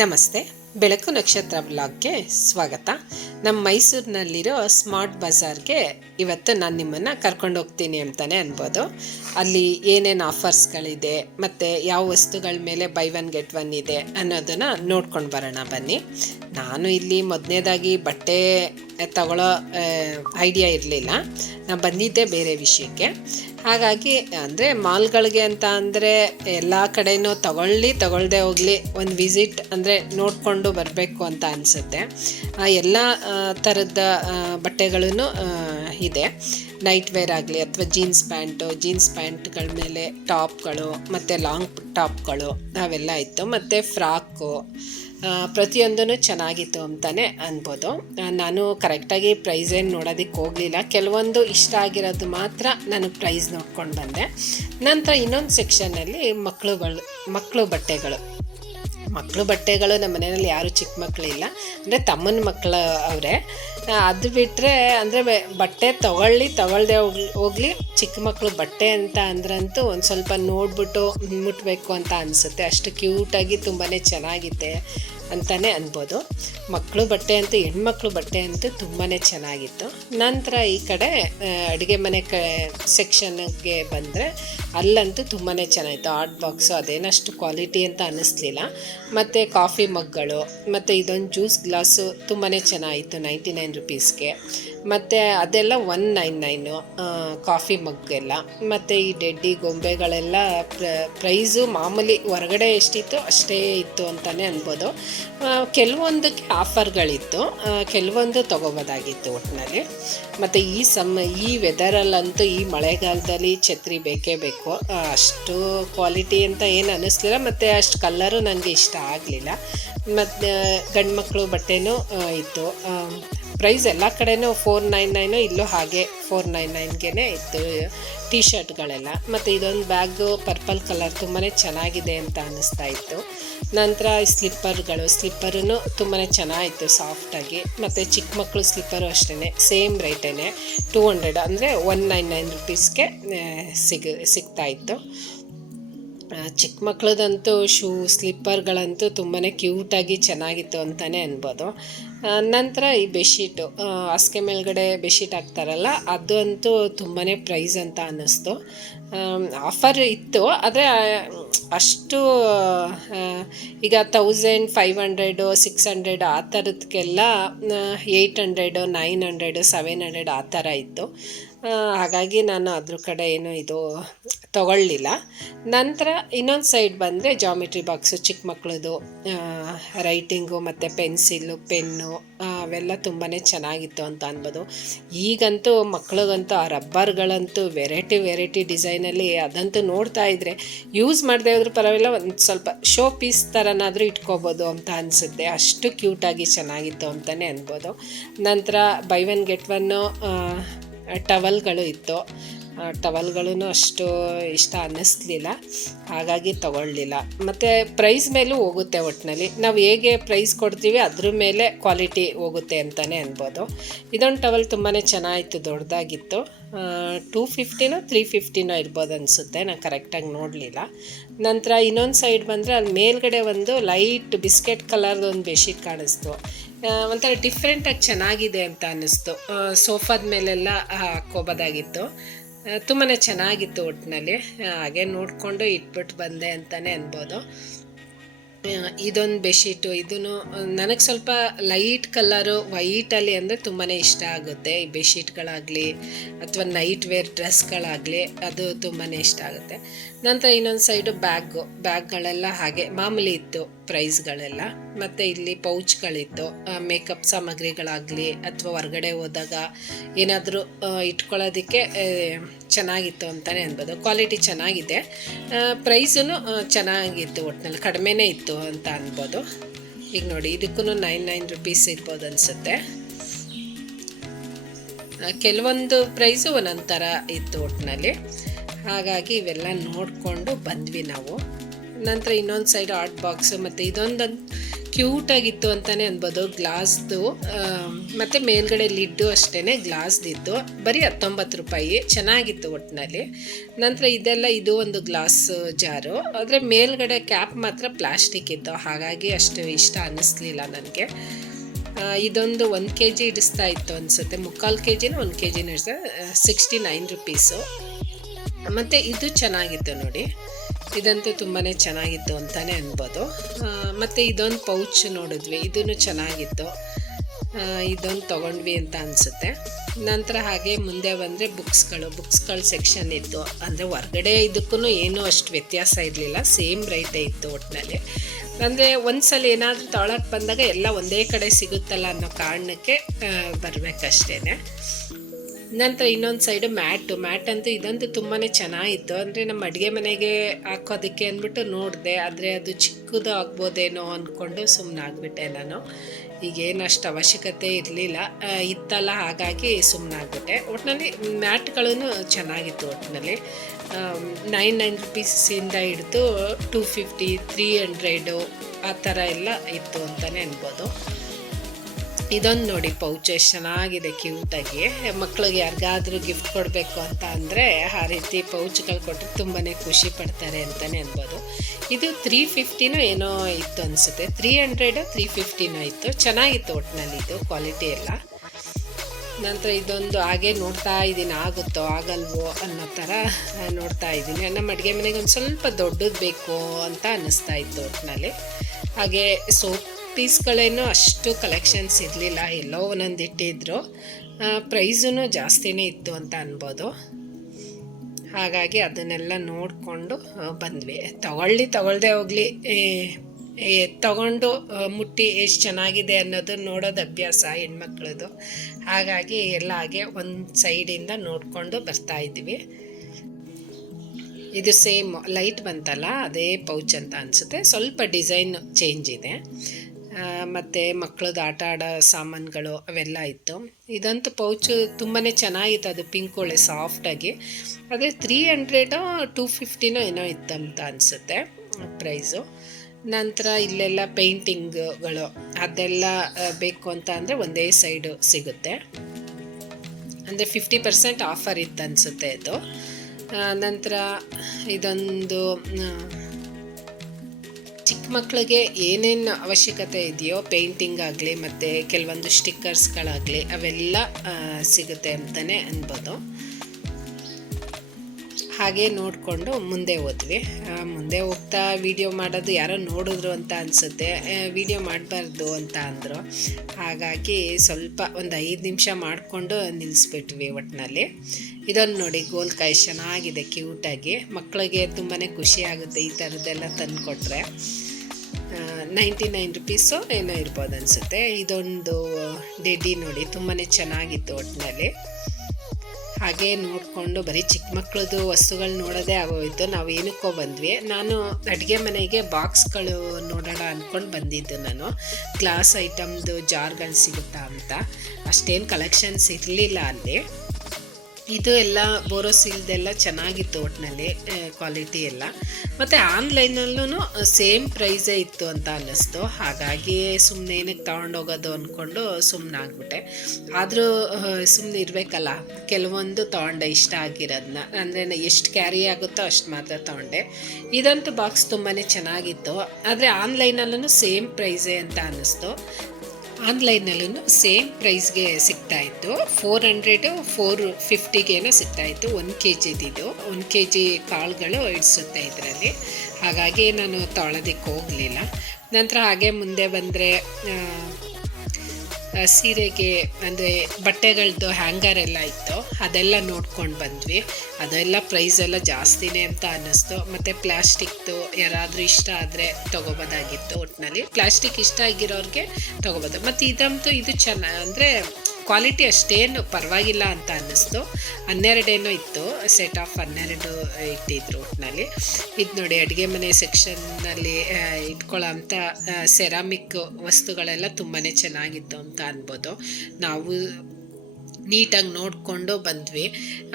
ನಮಸ್ತೆ, ಬೆಳಕು ನಕ್ಷತ್ರ ಬ್ಲಾಗ್ಗೆ ಸ್ವಾಗತ. ನಮ್ಮ ಮೈಸೂರಿನಲ್ಲಿರೋ ಸ್ಮಾರ್ಟ್ ಬಜಾರ್ಗೆ ಇವತ್ತು ನಾನು ನಿಮ್ಮನ್ನು ಕರ್ಕೊಂಡು ಹೋಗ್ತೀನಿ ಅಂತಲೇ ಅನ್ಬೋದು. ಅಲ್ಲಿ ಏನೇನು ಆಫರ್ಸ್ಗಳಿದೆ ಮತ್ತು ಯಾವ ವಸ್ತುಗಳ ಮೇಲೆ ಬೈ ಒನ್ ಗೆಟ್ ಒನ್ ಇದೆ ಅನ್ನೋದನ್ನು ನೋಡ್ಕೊಂಡು ಬರೋಣ ಬನ್ನಿ. ನಾನು ಇಲ್ಲಿ ಮೊದಲನೇದಾಗಿ ಬಟ್ಟೆ ತಗೊಳ್ಳೋ ಐಡಿಯಾ ಇರಲಿಲ್ಲ, ನಾನು ಬಂದಿದ್ದೆ ಬೇರೆ ವಿಷಯಕ್ಕೆ. ಹಾಗಾಗಿ ಅಂದರೆ ಮಾಲ್ಗಳಿಗೆ ಅಂತ ಅಂದರೆ ಎಲ್ಲ ಕಡೆಯೂ ತಗೊಳ್ಳದೆ ಹೋಗಲಿ ಒಂದು ವಿಸಿಟ್ ಅಂದರೆ ನೋಡಿಕೊಂಡು ಬರಬೇಕು ಅಂತ ಅನಿಸುತ್ತೆ. ಎಲ್ಲ ಥರದ ಬಟ್ಟೆಗಳೂ ಇದೆ. ನೈಟ್ ವೇರ್ ಆಗಲಿ ಅಥವಾ ಜೀನ್ಸ್ ಪ್ಯಾಂಟ್ಗಳ ಮೇಲೆ ಟಾಪ್ಗಳು ಮತ್ತು ಲಾಂಗ್ ಟಾಪ್ಗಳು ಅವೆಲ್ಲ ಇತ್ತು. ಮತ್ತು ಫ್ರಾಕು ಪ್ರತಿಯೊಂದೂ ಚೆನ್ನಾಗಿತ್ತು ಅಂತಲೇ ಅನ್ಬೋದು. ನಾನು ಕರೆಕ್ಟಾಗಿ ಪ್ರೈಸ್ ಏನು ನೋಡೋದಕ್ಕೆ ಹೋಗಲಿಲ್ಲ, ಕೆಲವೊಂದು ಇಷ್ಟ ಆಗಿರೋದು ಮಾತ್ರ ನಾನು ಪ್ರೈಸ್ ನೋಡ್ಕೊಂಡು ಬಂದೆ. ನಂತರ ಇನ್ನೊಂದು ಸೆಕ್ಷನ್ನಲ್ಲಿ ಮಕ್ಕಳು ಬಟ್ಟೆಗಳು ನಮ್ಮ ಮನೆಯಲ್ಲಿ ಯಾರೂ ಚಿಕ್ಕ ಮಕ್ಕಳಿಲ್ಲ, ಅಂದರೆ ತಮ್ಮನ ಮಕ್ಕಳು ಅವರೇ. ಅದು ಬಿಟ್ಟರೆ ಅಂದರೆ ಬಟ್ಟೆ ತಗೊಳ್ಳದೆ ಹೋಗಲಿ ಚಿಕ್ಕ ಮಕ್ಕಳು ಬಟ್ಟೆ ಅಂತ ಅಂದ್ರಂತೂ ಒಂದು ಸ್ವಲ್ಪ ನೋಡಿಬಿಟ್ಟು ಮುಟ್ಟಬೇಕು ಅಂತ ಅನಿಸುತ್ತೆ. ಅಷ್ಟು ಕ್ಯೂಟಾಗಿ ತುಂಬಾ ಚೆನ್ನಾಗಿದೆ ಅಂತಲೇ ಅನ್ಬೋದು. ಮಕ್ಕಳು ಬಟ್ಟೆ ಅಂತೂ ಹೆಣ್ಮಕ್ಳು ಬಟ್ಟೆ ಅಂತೂ ತುಂಬಾ ಚೆನ್ನಾಗಿತ್ತು. ನಂತರ ಈ ಕಡೆ ಅಡುಗೆ ಮನೆ ಸೆಕ್ಷನ್ಗೆ ಬಂದರೆ ಅಲ್ಲಂತೂ ತುಂಬಾ ಚೆನ್ನಾಗಿತ್ತು. ಆರ್ಟ್ ಬಾಕ್ಸು ಅದೇನಷ್ಟು ಕ್ವಾಲಿಟಿ ಅಂತ ಅನ್ನಿಸ್ಲಿಲ್ಲ. ಮತ್ತು ಕಾಫಿ ಮಗ್ಗಳು ಮತ್ತು ಇದೊಂದು ಜ್ಯೂಸ್ ಗ್ಲಾಸು ತುಂಬಾ ಚೆನ್ನಾಗಿತ್ತು 99 ರುಪೀಸ್ಗೆ. ಮತ್ತು ಅದೆಲ್ಲ 199 ಕಾಫಿ ಮಗ್ಗೆಲ್ಲ. ಮತ್ತು ಈ ಡೆಡ್ಡಿ ಗೊಂಬೆಗಳೆಲ್ಲ ಪ್ರೈಸು ಮಾಮೂಲಿ ಹೊರಗಡೆ ಎಷ್ಟಿತ್ತು ಅಷ್ಟೇ ಇತ್ತು ಅಂತಲೇ ಅನ್ಬೋದು. ಕೆಲವೊಂದಕ್ಕೆ ಆಫರ್ಗಳಿತ್ತು, ಕೆಲವೊಂದು ತೊಗೋಬೋದಾಗಿತ್ತು ಒಟ್ಟಿನಲ್ಲಿ. ಮತ್ತು ಈ ವೆದರಲ್ಲಂತೂ ಈ ಮಳೆಗಾಲದಲ್ಲಿ ಛತ್ರಿ ಬೇಕೇ ಬೇಕು. ಅಷ್ಟು ಕ್ವಾಲಿಟಿ ಅಂತ ಏನು ಅನ್ನಿಸ್ಲಿಲ್ಲ, ಮತ್ತು ಅಷ್ಟು ಕಲ್ಲರು ನನಗೆ ಇಷ್ಟ ಆಗಲಿಲ್ಲ. ಮತ್ತು ಗಂಡು ಮಕ್ಕಳು ಬಟ್ಟೆನೂ ಇತ್ತು. ಪ್ರೈಸ್ ಎಲ್ಲ ಕಡೆನೂ 499, ಇಲ್ಲೂ ಹಾಗೆ 499ಗೆ ಇತ್ತು ಟೀ ಶರ್ಟ್ಗಳೆಲ್ಲ. ಮತ್ತು ಇದೊಂದು ಬ್ಯಾಗು ಪರ್ಪಲ್ ಕಲರ್ ತುಂಬಾ ಚೆನ್ನಾಗಿದೆ ಅಂತ ಅನ್ನಿಸ್ತಾ ಇತ್ತು. ನಂತರ ಸ್ಲಿಪ್ಪರೂ ತುಂಬಾ ಚೆನ್ನಾಗಿತ್ತು ಸಾಫ್ಟಾಗಿ. ಮತ್ತು ಚಿಕ್ಕ ಮಕ್ಕಳು ಸ್ಲಿಪ್ಪರು ಅಷ್ಟೇ ಸೇಮ್ ರೇಟೇ 200 ಅಂದರೆ 199 ರುಪೀಸ್ಗೆ ಸಿಗ್ತಾಯಿತ್ತು. ಚಿಕ್ಕ ಮಕ್ಕಳದಂತೂ ಸ್ಲಿಪ್ಪರ್ಗಳಂತೂ ತುಂಬಾ ಕ್ಯೂಟಾಗಿ ಚೆನ್ನಾಗಿತ್ತು ಅಂತಲೇ ಅನ್ಬೋದು. ನಂತರ ಈ ಬೆಡ್ಶೀಟು ಹಾಸಿಗೆ ಮೇಲ್ಗಡೆ ಬೆಡ್ಶೀಟ್ ಹಾಕ್ತಾರಲ್ಲ, ಅದು ಅಂತೂ ತುಂಬಾ ಪ್ರೈಸ್ ಅಂತ ಅನ್ನಿಸ್ತು. ಆಫರ್ ಇತ್ತು, ಆದರೆ ಅಷ್ಟು ಈಗ 1500 600 ಆ ಥರದಕ್ಕೆಲ್ಲ 800 900 700 ಆ ಥರ ಇತ್ತು. ಹಾಗಾಗಿ ನಾನು ಅದ್ರ ಕಡೆ ಏನು ತಗೊಳ್ಳಿಲ್ಲ. ನಂತರ ಇನ್ನೊಂದು ಸೈಡ್ ಬಂದರೆ ಜಾಮಿಟ್ರಿ ಬಾಕ್ಸು, ಚಿಕ್ಕ ಮಕ್ಕಳದು ರೈಟಿಂಗು ಮತ್ತು ಪೆನ್ನು ಅವೆಲ್ಲ ತುಂಬಾ ಚೆನ್ನಾಗಿತ್ತು ಅಂತ ಅನ್ಬೋದು. ಈಗಂತೂ ಮಕ್ಕಳಿಗಂತೂ ಆ ರಬ್ಬರ್ಗಳಂತೂ ವೆರೈಟಿ ಡಿಸೈನಲ್ಲಿ, ಅದಂತೂ ನೋಡ್ತಾ ಇದ್ದರೆ ಯೂಸ್ ಮಾಡದೇ ಹೋದ್ರೂ ಪರವಾಗಿಲ್ಲ, ಒಂದು ಸ್ವಲ್ಪ ಶೋ ಪೀಸ್ ಥರನಾದರೂ ಇಟ್ಕೋಬೋದು ಅಂತ ಅನಿಸುತ್ತೆ. ಅಷ್ಟು ಕ್ಯೂಟಾಗಿ ಚೆನ್ನಾಗಿತ್ತು ಅಂತಲೇ ಅನ್ಬೋದು. ನಂತರ ಬೈ ಒನ್ ಗೆಟ್ ಒನ್ನು ಟವಲ್ಗಳು ಇತ್ತು. ಟವಲ್ಗಳೂ ಅಷ್ಟು ಇಷ್ಟ ಅನ್ನಿಸ್ಲಿಲ್ಲ, ಹಾಗಾಗಿ ತಗೊಳ್ಳಿಲ್ಲ. ಮತ್ತು ಪ್ರೈಸ್ ಮೇಲೂ ಹೋಗುತ್ತೆ ಒಟ್ಟಿನಲ್ಲಿ, ನಾವು ಹೇಗೆ ಪ್ರೈಸ್ ಕೊಡ್ತೀವಿ ಅದ್ರ ಮೇಲೆ ಕ್ವಾಲಿಟಿ ಹೋಗುತ್ತೆ ಅಂತಲೇ ಅನ್ಬೋದು. ಇದೊಂದು ಟವಲ್ ತುಂಬಾ ಚೆನ್ನಾಗಿತ್ತು, ದೊಡ್ಡದಾಗಿತ್ತು. 250 350 ಇರ್ಬೋದು ಅನಿಸುತ್ತೆ, ನಾನು ಕರೆಕ್ಟಾಗಿ ನೋಡಲಿಲ್ಲ. ನಂತರ ಇನ್ನೊಂದು ಸೈಡ್ ಬಂದರೆ ಅಲ್ಲಿ ಮೇಲ್ಗಡೆ ಒಂದು ಲೈಟ್ ಬಿಸ್ಕೆಟ್ ಕಲರ್ದು ಒಂದು ಬೆಡ್ಶೀಟ್ ಕಾಣಿಸ್ತು. ಒಂಥರ ಡಿಫ್ರೆಂಟಾಗಿ ಚೆನ್ನಾಗಿದೆ ಅಂತ ಅನ್ನಿಸ್ತು. ಸೋಫಾದ ಮೇಲೆಲ್ಲ ಹಾಕ್ಕೋಬೋದಾಗಿತ್ತು. ತುಂಬಾ ಚೆನ್ನಾಗಿತ್ತು ಒಟ್ಟಿನಲ್ಲಿ. ಹಾಗೆ ನೋಡಿಕೊಂಡು ಇಟ್ಬಿಟ್ಟು ಬಂದೆ ಅಂತಲೇ ಅನ್ಬೋದು. ಇದೊಂದು ಬೆಡ್ಶೀಟು, ಇದೂ ನನಗೆ ಸ್ವಲ್ಪ ಲೈಟ್ ಕಲರು ವೈಟಲ್ಲಿ ಅಂದರೆ ತುಂಬಾ ಇಷ್ಟ ಆಗುತ್ತೆ. ಈ ಬೆಡ್ಶೀಟ್ಗಳಾಗಲಿ ಅಥವಾ ನೈಟ್ ವೇರ್ ಡ್ರೆಸ್ಗಳಾಗಲಿ ಅದು ತುಂಬಾ ಇಷ್ಟ ಆಗುತ್ತೆ. ನಂತರ ಇನ್ನೊಂದು ಸೈಡು ಬ್ಯಾಗ್ಗಳೆಲ್ಲ ಹಾಗೆ ಮಾಮೂಲಿ ಇತ್ತು ಪ್ರೈಸ್ಗಳೆಲ್ಲ. ಮತ್ತು ಇಲ್ಲಿ ಪೌಚ್ಗಳಿತ್ತು, ಮೇಕಪ್ ಸಾಮಗ್ರಿಗಳಾಗಲಿ ಅಥವಾ ಹೊರಗಡೆ ಹೋದಾಗ ಏನಾದರೂ ಇಟ್ಕೊಳ್ಳೋದಕ್ಕೆ ಚೆನ್ನಾಗಿತ್ತು ಅಂತಲೇ ಅನ್ಬೋದು. ಕ್ವಾಲಿಟಿ ಚೆನ್ನಾಗಿದೆ, ಪ್ರೈಸೂ ಚೆನ್ನಾಗಿತ್ತು, ಒಟ್ಟಿನಲ್ಲಿ ಕಡಿಮೆನೇ ಇತ್ತು ಅಂತ ಅನ್ಬೋದು. ಈಗ ನೋಡಿ, ಇದಕ್ಕೂ 99 ರುಪೀಸ್ ಇರ್ಬೋದು ಅನಿಸುತ್ತೆ. ಕೆಲವೊಂದು ಪ್ರೈಸು ಒಂದೊಂದು ಥರ ಇತ್ತು ಒಟ್ಟಿನಲ್ಲಿ. ಹಾಗಾಗಿ ಇವೆಲ್ಲ ನೋಡಿಕೊಂಡು ಬಂದ್ವಿ ನಾವು. ನಂತರ ಇನ್ನೊಂದು ಸೈಡ್ ಆರ್ಟ್ ಬಾಕ್ಸು, ಮತ್ತು ಇದೊಂದು ಕ್ಯೂಟಾಗಿತ್ತು ಅಂತಲೇ ಅನ್ಬೋದು. ಗ್ಲಾಸ್ದು ಮತ್ತು ಮೇಲ್ಗಡೆ ಲಿಡ್ಡು ಅಷ್ಟೇ ಗ್ಲಾಸ್ದಿತ್ತು. ಬರೀ 19 ರೂಪಾಯಿ. ಚೆನ್ನಾಗಿತ್ತು ಒಟ್ಟಿನಲ್ಲಿ. ನಂತರ ಇದು ಒಂದು ಗ್ಲಾಸ್ ಜಾರು, ಆದರೆ ಮೇಲ್ಗಡೆ ಕ್ಯಾಪ್ ಮಾತ್ರ ಪ್ಲಾಸ್ಟಿಕ್ ಇತ್ತು, ಹಾಗಾಗಿ ಅಷ್ಟು ಇಷ್ಟ ಅನ್ನಿಸ್ಲಿಲ್ಲ ನನಗೆ. ಇದೊಂದು 1 kg ಹಿಡಿಸ್ತಾ ಇತ್ತು ಅನಿಸುತ್ತೆ, 3/4 kgನ 1 kgನ ಹಿಡಿಸ್ತಾ 69 ರುಪೀಸು. ಮತ್ತು ಇದು ಚೆನ್ನಾಗಿತ್ತು ನೋಡಿ, ಇದಂತೂ ತುಂಬಾ ಚೆನ್ನಾಗಿತ್ತು ಅಂತಲೇ ಅನ್ಬೋದು. ಮತ್ತು ಇದೊಂದು ಪೌಚ್ ನೋಡಿದ್ವಿ, ಇದೂ ಚೆನ್ನಾಗಿತ್ತು. ಇದೊಂದು ತೊಗೊಂಡ್ವಿ ಅಂತ ಅನಿಸುತ್ತೆ. ನಂತರ ಹಾಗೆ ಮುಂದೆ ಬಂದರೆ ಬುಕ್ಸ್ಗಳ ಸೆಕ್ಷನ್ ಇತ್ತು. ಅಂದರೆ ಹೊರ್ಗಡೆ ಇದಕ್ಕೂ ಏನೂ ಅಷ್ಟು ವ್ಯತ್ಯಾಸ ಇರಲಿಲ್ಲ, ಸೇಮ್ ರೈಟೇ ಇತ್ತು ಒಟ್ಟಿನಲ್ಲಿ. ಅಂದರೆ ಒಂದು ಸಲ ಏನಾದರೂ ತೊಗೊಳಕ್ಕೆ ಬಂದಾಗ ಎಲ್ಲ ಒಂದೇ ಕಡೆ ಸಿಗುತ್ತಲ್ಲ ಅನ್ನೋ ಕಾರಣಕ್ಕೆ ಬರಬೇಕಷ್ಟೇ. ನಂತರ ಇನ್ನೊಂದು ಸೈಡು ಮ್ಯಾಟ್ ಅಂತೂ ಇದಂತೂ ತುಂಬಾ ಚೆನ್ನಾಗಿತ್ತು. ಅಂದರೆ ನಮ್ಮ ಅಡುಗೆ ಮನೆಗೆ ಹಾಕೋದಕ್ಕೆ ಅಂದ್ಬಿಟ್ಟು ನೋಡಿದೆ, ಆದರೆ ಅದು ಚಿಕ್ಕದು ಆಗ್ಬೋದೇನೋ ಅಂದ್ಕೊಂಡು ಸುಮ್ಮನಾಗ್ಬಿಟ್ಟೆ ನಾನು. ಈಗೇನು ಅಷ್ಟು ಅವಶ್ಯಕತೆ ಇರಲಿಲ್ಲ ಇತ್ತಲ್ಲ, ಹಾಗಾಗಿ ಸುಮ್ಮನಾಗ್ಬಿಟ್ಟೆ. ಒಟ್ಟಿನಲ್ಲಿ ಮ್ಯಾಟ್ಗಳೂ ಚೆನ್ನಾಗಿತ್ತು. ಒಟ್ಟಿನಲ್ಲಿ 99 ರುಪೀಸಿಂದ ಹಿಡಿದು 250, 300 ಆ ಥರ ಎಲ್ಲ ಇತ್ತು ಅಂತಲೇ ಅನ್ಬೋದು. ಇದೊಂದು ನೋಡಿ ಪೌಚ್ ಎಷ್ಟು ಚೆನ್ನಾಗಿದೆ, ಕ್ಯೂಟಾಗಿ. ಮಕ್ಕಳಿಗೆ ಯಾರಿಗಾದ್ರೂ ಗಿಫ್ಟ್ ಕೊಡಬೇಕು ಅಂತ ಅಂದರೆ ಆ ರೀತಿ ಪೌಚ್ಗಳು ಕೊಟ್ಟರೆ ತುಂಬಾ ಖುಷಿ ಪಡ್ತಾರೆ ಅಂತಲೇ ಅನ್ಬೋದು. ಇದು 350 ಏನೋ ಇತ್ತು ಅನಿಸುತ್ತೆ, 300 350 ಇತ್ತು. ಚೆನ್ನಾಗಿತ್ತು ಒಟ್ಟಿನಲ್ಲಿ ಇದು ಕ್ವಾಲಿಟಿ ಎಲ್ಲ. ನಂತರ ಇದೊಂದು ಹಾಗೆ ನೋಡ್ತಾ ಇದ್ದೀನಿ, ಆಗುತ್ತೋ ಆಗಲ್ವೋ ಅನ್ನೋ ಥರ ನೋಡ್ತಾ ಇದ್ದೀನಿ. ನಮ್ಮ ಅಡುಗೆ ಮನೆಗೆ ಒಂದು ಸ್ವಲ್ಪ ದೊಡ್ಡದು ಬೇಕು ಅಂತ ಅನ್ನಿಸ್ತಾ ಇತ್ತು ಒಟ್ಟಿನಲ್ಲಿ. ಹಾಗೆ ಸೋಪ್ ಪೀಸ್ಗಳೇನೋ ಅಷ್ಟು ಕಲೆಕ್ಷನ್ಸ್ ಇರಲಿಲ್ಲ, ಎಲ್ಲೋ ಒಂದೊಂದು ಇಟ್ಟಿದ್ರು. ಪ್ರೈಸೂ ಜಾಸ್ತಿನೇ ಇತ್ತು ಅಂತ ಅನ್ಬೋದು. ಹಾಗಾಗಿ ಅದನ್ನೆಲ್ಲ ನೋಡಿಕೊಂಡು ಬಂದ್ವಿ. ತಗೊಳ್ಳದೆ ಹೋಗಲಿ, ತಗೊಂಡು ಮುಟ್ಟಿ ಎಷ್ಟು ಚೆನ್ನಾಗಿದೆ ಅನ್ನೋದು ನೋಡೋದು ಅಭ್ಯಾಸ ಹೆಣ್ಮಕ್ಳದು. ಹಾಗಾಗಿ ಎಲ್ಲ ಹಾಗೆ ಒಂದು ಸೈಡಿಂದ ನೋಡಿಕೊಂಡು ಬರ್ತಾಯಿದ್ವಿ. ಇದು ಸೇಮ್ ಲೈಟ್ ಬಂತಲ್ಲ, ಅದೇ ಪೌಚ್ ಅಂತ ಅನಿಸುತ್ತೆ. ಸ್ವಲ್ಪ ಡಿಸೈನ್ ಚೇಂಜ್ ಇದೆ. ಮತ್ತು ಮಕ್ಕಳದ್ದು ಆಟ ಆಡೋ ಸಾಮಾನುಗಳು ಅವೆಲ್ಲ ಇತ್ತು. ಇದಂತೂ ಪೌಚು ತುಂಬಾ ಚೆನ್ನಾಗಿತ್ತು, ಅದು ಪಿಂಕ್ ಒಳ್ಳೆ ಸಾಫ್ಟಾಗಿ. ಅದೇ 300 250 ಏನೋ ಇತ್ತಂತ ಅನಿಸುತ್ತೆ ಪ್ರೈಸು. ನಂತರ ಇಲ್ಲೆಲ್ಲ ಪೇಂಟಿಂಗ್ಗಳು ಅದೆಲ್ಲ ಬೇಕು ಅಂತ ಅಂದರೆ ಒಂದೇ ಸೈಡು ಸಿಗುತ್ತೆ. ಅಂದರೆ 50% ಆಫರ್ ಇತ್ತು ಅನಿಸುತ್ತೆ ಇದು. ನಂತರ ಇದೊಂದು ಚಿಕ್ಕ ಮಕ್ಕಳಿಗೆ ಏನೇನು ಅವಶ್ಯಕತೆ ಇದೆಯೋ, ಪೇಂಟಿಂಗ್ ಆಗಲಿ ಮತ್ತು ಕೆಲವೊಂದು ಸ್ಟಿಕ್ಕರ್ಸ್ಗಳಾಗಲಿ ಅವೆಲ್ಲ ಸಿಗುತ್ತೆ ಅಂತಲೇ ಅನ್ಬೋದು. ಹಾಗೆ ನೋಡಿಕೊಂಡು ಮುಂದೆ ಹೋದ್ವಿ. ಮುಂದೆ ಹೋಗ್ತಾ ವಿಡಿಯೋ ಮಾಡೋದು ಯಾರೋ ನೋಡಿದ್ರು ಅಂತ ಅನಿಸುತ್ತೆ, ವಿಡಿಯೋ ಮಾಡಬಾರ್ದು ಅಂತ ಅಂದರು. ಹಾಗಾಗಿ ಸ್ವಲ್ಪ ಒಂದು 5 ನಿಮಿಷ ಮಾಡಿಕೊಂಡು ನಿಲ್ಲಿಸ್ಬಿಟ್ವಿ ಒಟ್ಟಿನಲ್ಲಿ. ಇದೊಂದು ನೋಡಿ ಗೋಲ್ಕಾಯಿ ಚೆನ್ನಾಗಿದೆ, ಕ್ಯೂಟಾಗಿ. ಮಕ್ಕಳಿಗೆ ತುಂಬಾ ಖುಷಿ ಆಗುತ್ತೆ ಈ ಥರದ್ದೆಲ್ಲ ತಂದು ಕೊಟ್ಟರೆ. 99 ರುಪೀಸು ಏನೋ ಇರ್ಬೋದು ಅನಿಸುತ್ತೆ. ಇದೊಂದು ಡೆಡ್ಡಿ ನೋಡಿ ತುಂಬಾ ಚೆನ್ನಾಗಿತ್ತು ಒಟ್ಟಿನಲ್ಲಿ. ಹಾಗೆ ನೋಡಿಕೊಂಡು ಬರೀ ಚಿಕ್ಕ ಮಕ್ಕಳದು ವಸ್ತುಗಳು ನೋಡೋದೇ ಆಗೋಯಿತು. ನಾವು ಏನಕ್ಕೋ ಬಂದ್ವಿ. ನಾನು ಅಡುಗೆ ಮನೆಗೆ ಬಾಕ್ಸ್ಗಳು ನೋಡೋಣ ಅಂದ್ಕೊಂಡು ಬಂದಿದ್ದು. ನಾನು ಗ್ಲಾಸ್ ಐಟಮ್ದು ಜಾರ್ಗಳು ಸಿಗುತ್ತಾ ಅಂತ. ಅಷ್ಟೇನು ಕಲೆಕ್ಷನ್ಸ್ ಇರಲಿಲ್ಲ ಅಲ್ಲಿ. ಇದು ಎಲ್ಲ ಬೋರೋಸಿಲ್ದೆಲ್ಲ ಚೆನ್ನಾಗಿತ್ತು ಒಟ್ಟಿನಲ್ಲಿ ಕ್ವಾಲಿಟಿ ಎಲ್ಲ. ಮತ್ತು ಆನ್ಲೈನಲ್ಲೂ ಸೇಮ್ ಪ್ರೈಸೇ ಇತ್ತು ಅಂತ ಅನ್ನಿಸ್ತು. ಹಾಗಾಗಿ ಸುಮ್ಮನೆ ಏನಕ್ಕೆ ತೊಗೊಂಡೋಗೋದು ಅಂದ್ಕೊಂಡು ಸುಮ್ಮನಾಗ್ಬಿಟ್ಟೆ. ಆದರೂ ಸುಮ್ಮನೆ ಇರಬೇಕಲ್ಲ, ಕೆಲವೊಂದು ತೊಗೊಂಡೆ ಇಷ್ಟ ಆಗಿರೋದನ್ನ. ಅಂದರೆ ಎಷ್ಟು ಕ್ಯಾರಿ ಆಗುತ್ತೋ ಅಷ್ಟು ಮಾತ್ರ ತೊಗೊಂಡೆ. ಇದಂತೂ ಬಾಕ್ಸ್ ತುಂಬಾ ಚೆನ್ನಾಗಿತ್ತು, ಆದರೆ ಆನ್ಲೈನಲ್ಲೂ ಸೇಮ್ ಪ್ರೈಸೇ ಅಂತ ಅನ್ನಿಸ್ತು. ಆನ್ಲೈನಲ್ಲೂ ಸೇಮ್ ಪ್ರೈಸ್ಗೆ ಸಿಗ್ತಾಯಿತ್ತು. 400 450 ಸಿಗ್ತಾಯಿತ್ತು. 1 kgದಿದು 1 kg ಕಾಳುಗಳು ಇಡಿಸುತ್ತೆ ಇದರಲ್ಲಿ. ಹಾಗಾಗಿ ನಾನು ತೊಗೊಳೋದಕ್ಕೆ ಹೋಗಲಿಲ್ಲ. ನಂತರ ಹಾಗೆ ಮುಂದೆ ಬಂದರೆ ಸೀರೆಗೆ ಅಂದರೆ ಬಟ್ಟೆಗಳದ್ದು ಹ್ಯಾಂಗರ್ ಎಲ್ಲ ಇತ್ತು, ಅದೆಲ್ಲ ನೋಡ್ಕೊಂಡು ಬಂದ್ವಿ. ಅದೆಲ್ಲ ಪ್ರೈಸೆಲ್ಲ ಜಾಸ್ತಿನೇ ಅಂತ ಅನ್ನಿಸ್ತು. ಮತ್ತು ಪ್ಲಾಸ್ಟಿಕ್ದು ಯಾರಾದರೂ ಇಷ್ಟ ಆದರೆ ತೊಗೋಬೋದಾಗಿತ್ತು. ಒಟ್ಟಿನಲ್ಲಿ ಪ್ಲಾಸ್ಟಿಕ್ ಇಷ್ಟ ಆಗಿರೋರಿಗೆ ತೊಗೋಬೋದು. ಮತ್ತು ಇದಂತೂ ಇದು ಅಂದರೆ ಕ್ವಾಲಿಟಿ ಅಷ್ಟೇನು ಪರವಾಗಿಲ್ಲ ಅಂತ ಅನ್ನಿಸ್ತು. 12 ಏನೋ ಇತ್ತು, ಸೆಟ್ ಆಫ್ 12 ಇಟ್ಟಿದ್ರು ಒಟ್ಟಿನಲ್ಲಿ. ಇದು ನೋಡಿ ಅಡುಗೆ ಮನೆ ಸೆಕ್ಷನ್ನಲ್ಲಿ ಇಟ್ಕೊಳ್ಳೋ ಅಂಥ ಸೆರಾಮಿಕ್ ವಸ್ತುಗಳೆಲ್ಲ ತುಂಬಾ ಚೆನ್ನಾಗಿತ್ತು ಅಂತ ಅನ್ಬೋದು. ನಾವು ನೀಟಾಗಿ ನೋಡಿಕೊಂಡು ಬಂದ್ವಿ.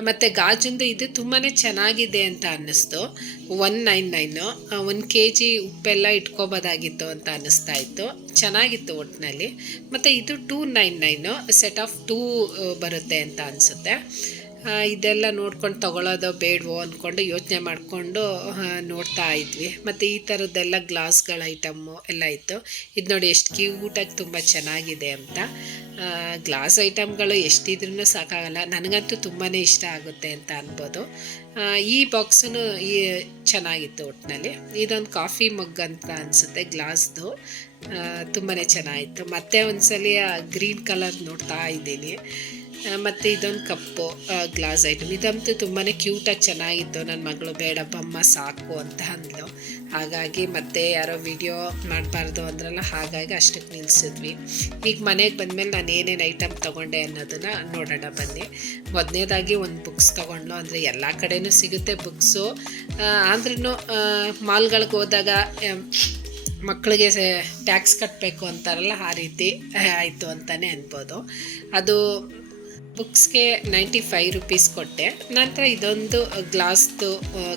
ಮತ್ತು ಗಾಜಿಂದು ಇದು ತುಂಬಾ ಚೆನ್ನಾಗಿದೆ ಅಂತ ಅನ್ನಿಸ್ತು. 199 1 kg ಉಪ್ಪೆಲ್ಲ ಇಟ್ಕೋಬೋದಾಗಿತ್ತು ಅಂತ ಅನ್ನಿಸ್ತಾ ಇತ್ತು. ಚೆನ್ನಾಗಿತ್ತು ಒಟ್ಟಿನಲ್ಲಿ. ಮತ್ತು ಇದು 299 ಸೆಟ್ ಆಫ್ 2 ಬರುತ್ತೆ ಅಂತ ಅನಿಸುತ್ತೆ. ಇದೆಲ್ಲ ನೋಡ್ಕೊಂಡು ತೊಗೊಳ್ಳೋದೋ ಬೇಡವೋ ಅಂದ್ಕೊಂಡು ಯೋಚನೆ ಮಾಡಿಕೊಂಡು ನೋಡ್ತಾ ಇದ್ವಿ. ಮತ್ತು ಈ ಥರದ್ದೆಲ್ಲ ಗ್ಲಾಸ್ಗಳ ಐಟಮ್ಮು ಎಲ್ಲ ಇತ್ತು. ಇದು ನೋಡಿ ಎಷ್ಟು ಕ್ಯೂಟಾಗಿ ತುಂಬ ಚೆನ್ನಾಗಿದೆ ಅಂತ. ಗ್ಲಾಸ್ ಐಟಮ್ಗಳು ಎಷ್ಟಿದ್ರೂ ಸಾಕಾಗಲ್ಲ. ನನಗಂತೂ ತುಂಬಾ ಇಷ್ಟ ಆಗುತ್ತೆ ಅಂತ ಅನ್ಬೋದು. ಈ ಬಾಕ್ಸೂ ಚೆನ್ನಾಗಿತ್ತು ಒಟ್ಟಿನಲ್ಲಿ. ಇದೊಂದು ಕಾಫಿ ಮಗ್ ಅಂತ ಅನಿಸುತ್ತೆ ಗ್ಲಾಸ್ದು. ತುಂಬಾ ಚೆನ್ನಾಗಿತ್ತು. ಮತ್ತೆ ಒಂದ್ಸಲಿ ಗ್ರೀನ್ ಕಲರ್ ನೋಡ್ತಾ ಇದ್ದೀನಿ. ಮತ್ತು ಇದೊಂದು ಕಪ್ಪು ಗ್ಲಾಸ್ ಐಟಮ್. ಇದಂತೂ ತುಂಬಾ ಕ್ಯೂಟಾಗಿ ಚೆನ್ನಾಗಿತ್ತು. ನನ್ನ ಮಗಳು ಬೇಡಪ್ಪಮ್ಮ ಸಾಕು ಅಂತ ಅಂದ್ಲು. ಹಾಗಾಗಿ ಮತ್ತೆ ಯಾರೋ ವಿಡಿಯೋ ಮಾಡಬಾರ್ದು ಅಂದ್ರಲ್ಲ, ಹಾಗಾಗಿ ಅಷ್ಟಕ್ಕೆ ನಿಲ್ಲಿಸಿದ್ವಿ. ಈಗ ಮನೆಗೆ ಬಂದಮೇಲೆ ನಾನು ಏನೇನು ಐಟಮ್ ತೊಗೊಂಡೆ ಅನ್ನೋದನ್ನು ನೋಡೋಣ ಬನ್ನಿ. ಮೊದಲನೇದಾಗಿ ಒಂದು ಬುಕ್ಸ್ ತೊಗೊಂಡ್ಲು. ಅಂದರೆ ಎಲ್ಲ ಕಡೆಯೂ ಸಿಗುತ್ತೆ ಬುಕ್ಸು. ಆದ್ರೂ ಮಾಲ್ಗಳಿಗೆ ಹೋದಾಗ ಮಕ್ಕಳಿಗೆ ಟ್ಯಾಕ್ಸ್ ಕಟ್ಟಬೇಕು ಅಂತಾರಲ್ಲ, ಆ ರೀತಿ ಆಯಿತು ಅಂತಲೇ ಅನ್ಬೋದು. ಅದು ಬುಕ್ಸ್ಗೆ 95 ರೂಪೀಸ್ ಕೊಟ್ಟೆ. ನಂತರ ಇದೊಂದು ಗ್ಲಾಸ್ದು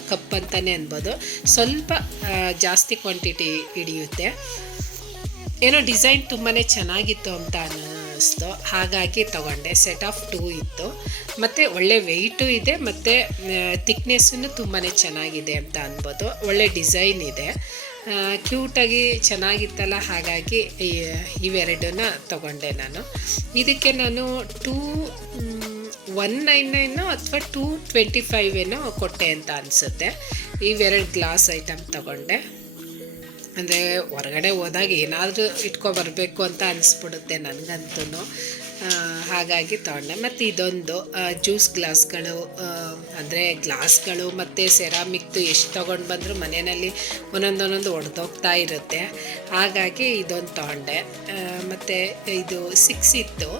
ಕಪ್ ಅಂತಲೇ ಅನ್ಬೋದು. ಸ್ವಲ್ಪ ಜಾಸ್ತಿ ಕ್ವಾಂಟಿಟಿ ಹಿಡಿಯುತ್ತೆ. ಏನೋ ಡಿಸೈನ್ ತುಂಬಾ ಚೆನ್ನಾಗಿತ್ತು ಅಂತ ಅನ್ನಿಸ್ತು, ಹಾಗಾಗಿ ತೊಗೊಂಡೆ. ಸೆಟ್ ಆಫ್ 2 ಇತ್ತು. ಮತ್ತು ಒಳ್ಳೆ ವೆಯ್ಟು ಇದೆ, ಮತ್ತು ಥಿಕ್ನೆಸ್ಸೂ ತುಂಬಾ ಚೆನ್ನಾಗಿದೆ ಅಂತ ಅನ್ಬೋದು. ಒಳ್ಳೆ ಡಿಸೈನ್ ಇದೆ, ಕ್ಯೂಟಾಗಿ ಚೆನ್ನಾಗಿತ್ತಲ್ಲ, ಹಾಗಾಗಿ ಇವೆರಡನ್ನ ತೊಗೊಂಡೆ ನಾನು. ಇದಕ್ಕೆ ನಾನು 199 ಅಥವಾ 225 ಕೊಟ್ಟೆ ಅಂತ ಅನಿಸುತ್ತೆ. ಇವೆರಡು ಗ್ಲಾಸ್ ಐಟಮ್ ತೊಗೊಂಡೆ. ಅಂದರೆ ಹೊರಗಡೆ ಹೋದಾಗ ಏನಾದರೂ ಇಟ್ಕೊಬರ್ಬೇಕು ಅಂತ ಅನಿಸ್ಬಿಡುತ್ತೆ ನನಗಂತೂ. ಹಾಗಾಗಿ ತೊಗೊಂಡೆ. ಮತ್ತು ಇದೊಂದು ಜ್ಯೂಸ್ ಗ್ಲಾಸ್ಗಳು, ಅಂದರೆ ಗ್ಲಾಸ್ಗಳು ಮತ್ತು ಸೆರಾಮಿಕ್ದು ಎಷ್ಟು ತೊಗೊಂಡು ಬಂದರೂ ಮನೆಯಲ್ಲಿ ಒಂದೊಂದೊಂದೊಂದು ಒಡೆದೋಗ್ತಾ ಇರುತ್ತೆ. ಹಾಗಾಗಿ ಇದೊಂದು ತೊಗೊಂಡೆ. ಮತ್ತು ಇದು 6 ಇತ್ತು.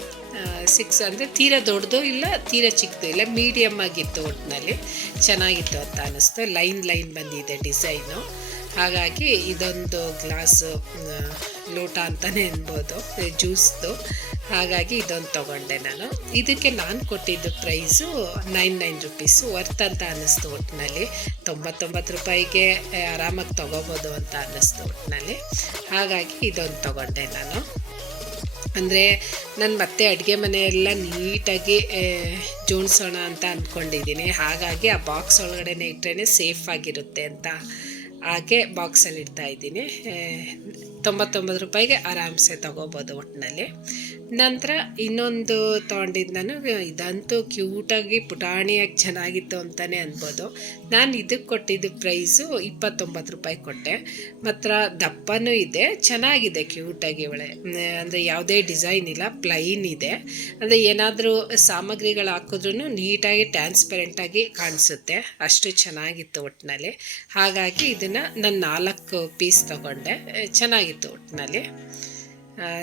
6 ಅಂದರೆ ತೀರಾ ದೊಡ್ಡದು ಇಲ್ಲ, ತೀರಾ ಚಿಕ್ಕದು ಇಲ್ಲ, ಮೀಡಿಯಮ್ ಆಗಿತ್ತು. ಒಟ್ಟಿನಲ್ಲಿ ಚೆನ್ನಾಗಿತ್ತು ಅಂತ ಅನ್ನಿಸ್ತು. ಲೈನ್ ಬಂದಿದೆ ಡಿಸೈನು. ಹಾಗಾಗಿ ಇದೊಂದು ಗ್ಲಾಸು ಲೋಟ ಅಂತಲೇ ಅನ್ಬೋದು, ಜ್ಯೂಸ್ದು. ಹಾಗಾಗಿ ಇದೊಂದು ತೊಗೊಂಡೆ ನಾನು. ಇದಕ್ಕೆ ನಾನು ಕೊಟ್ಟಿದ್ದು ಪ್ರೈಸು 99 ರೂಪೀಸು. ವರ್ತ್ ಅಂತ ಅನ್ನಿಸ್ತು ಒಟ್ಟಿನಲ್ಲಿ. 99 ರೂಪಾಯಿಗೆ ಆರಾಮಾಗಿ ತೊಗೋಬೋದು ಅಂತ ಅನ್ನಿಸ್ತು ಒಟ್ಟಿನಲ್ಲಿ. ಹಾಗಾಗಿ ಇದೊಂದು ತೊಗೊಂಡೆ ನಾನು. ಅಂದರೆ ನಾನು ಮತ್ತೆ ಅಡುಗೆ ಮನೆಯೆಲ್ಲ ನೀಟಾಗಿ ಜೋಡಿಸೋಣ ಅಂತ ಅಂದ್ಕೊಂಡಿದ್ದೀನಿ. ಹಾಗಾಗಿ ಆ ಬಾಕ್ಸ್ ಒಳಗಡೆ ಇಟ್ಟರೆ ಸೇಫ್ ಆಗಿರುತ್ತೆ ಅಂತ ಹಾಗೆ ಬಾಕ್ಸಲ್ಲಿ ಇಡ್ತಾಯಿದ್ದೀನಿ. 99 ರೂಪಾಯಿಗೆ ಆರಾಮ್ಸೆ ತೊಗೋಬೋದು ಒಟ್ಟಿನಲ್ಲಿ. ನಂತರ ಇನ್ನೊಂದು ತೊಗೊಂಡಿದ್ದು ನಾನು. ಇದಂತೂ ಕ್ಯೂಟಾಗಿ ಪುಟಾಣಿಯಾಗಿ ಚೆನ್ನಾಗಿತ್ತು ಅಂತಲೇ ಅನ್ಬೋದು. ನಾನು ಇದಕ್ಕೆ ಕೊಟ್ಟಿದ್ದು ಪ್ರೈಸು 29 ರೂಪಾಯಿ ಕೊಟ್ಟೆ. ಮಾತ್ರ ದಪ್ಪನೂ ಇದೆ, ಚೆನ್ನಾಗಿದೆ, ಕ್ಯೂಟಾಗಿ ಒಳ್ಳೆ. ಅಂದರೆ ಯಾವುದೇ ಡಿಸೈನ್ ಇಲ್ಲ, ಪ್ಲೈನ್ ಇದೆ. ಅಂದರೆ ಏನಾದರೂ ಸಾಮಗ್ರಿಗಳು ಹಾಕಿದ್ರೂ ನೀಟಾಗಿ ಟ್ರಾನ್ಸ್ಪರೆಂಟಾಗಿ ಕಾಣಿಸುತ್ತೆ. ಅಷ್ಟು ಚೆನ್ನಾಗಿತ್ತು ಒಟ್ಟಿನಲ್ಲಿ. ಹಾಗಾಗಿ ಇದನ್ನು ನಾನು 4 ಪೀಸ್ ತೊಗೊಂಡೆ. ಚೆನ್ನಾಗಿತ್ತು ಒಟ್ಟಿನಲ್ಲಿ.